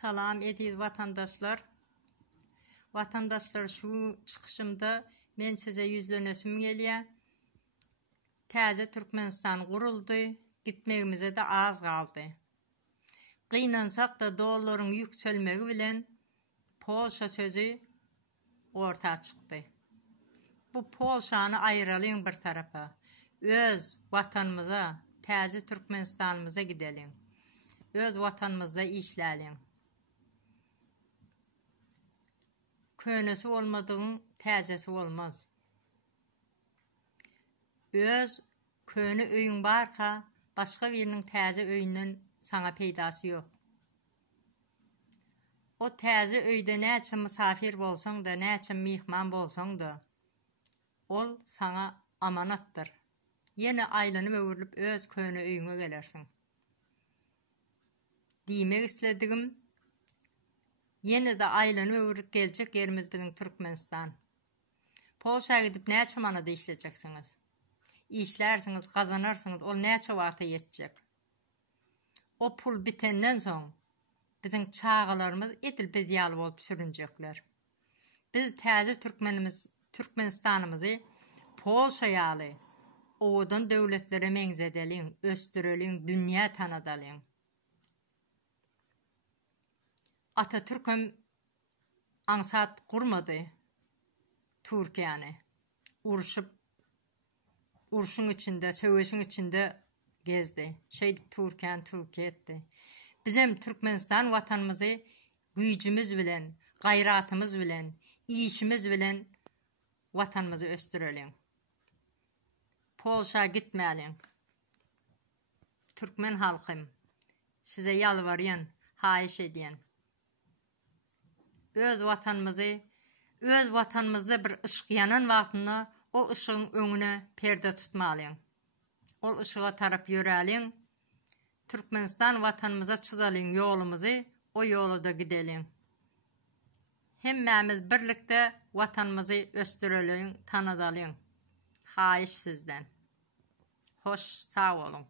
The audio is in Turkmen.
Salam ediz vatandaşlar. Vatandaşlar, şu çıkışımda men size yüzlönesim geliyor. Təze Türkmenistan kuruldu. Gitmegimize de az kaldı. Kıynansak da doların yükselmegi bilen Polşa sözü ortaya çıktı. Bu Polşanı ayıralım bir tarafa. Öz vatanımıza, Təze Türkmenistanımıza gidelim. Öz vatanımızda işleyelim. Könesi olmadığın təzesi olmaz. Öz könü öyün barka, başka birinin təze öyünden sana peydası yok. O təze öyde nəçə misafir bolsan da, nəçə mihman bolsan da, ol sana amanattır. Yine aylanıp öwürlüp öz könü öyüne gelersin. Diýmek islediğim, yine de aylanıp öwürlüp gelecek yerimiz bizim Türkmenistan. Polşa'ya gidip näçe manada işleyeceksiniz? İşlersiniz, kazanarsınız, ol näçe wagta yetecek? O pul bitenden soň bizim çağalarımız edil ýaly bolup sürünjekler. Biz täze Türkmenistanymyzy Polşa ýaly owadan döwletlere meňzedelin, östürelin, dünýä tanadalyn. Atatürk'üm ansat kurmadı Türkiýany. Urşun içinde, söwüşün içinde gezdi. Türkiýany Türkiýe etdi. Bizim Türkmenistan vatanımızı güýjümüz bilen, gaýratymyz bilen, işimiz bilen vatanımızı östürelim. Polşa gitmeyelim. Türkmen halkym, size yalvaryan, haýyş edýän. Öz vatanımızda bir ışık yanan wagtyny o ışığın öňüne perde tutmalyň. Ol ışığa tarap ýöräliň. Türkmenistan vatanımıza çyzalyň ýolumuzy, o ýolda gidelim. Hemmämiz birlikde vatanımızı östürelim, tanıdalyň. Haýyş sizden. Hoş, sağ olun.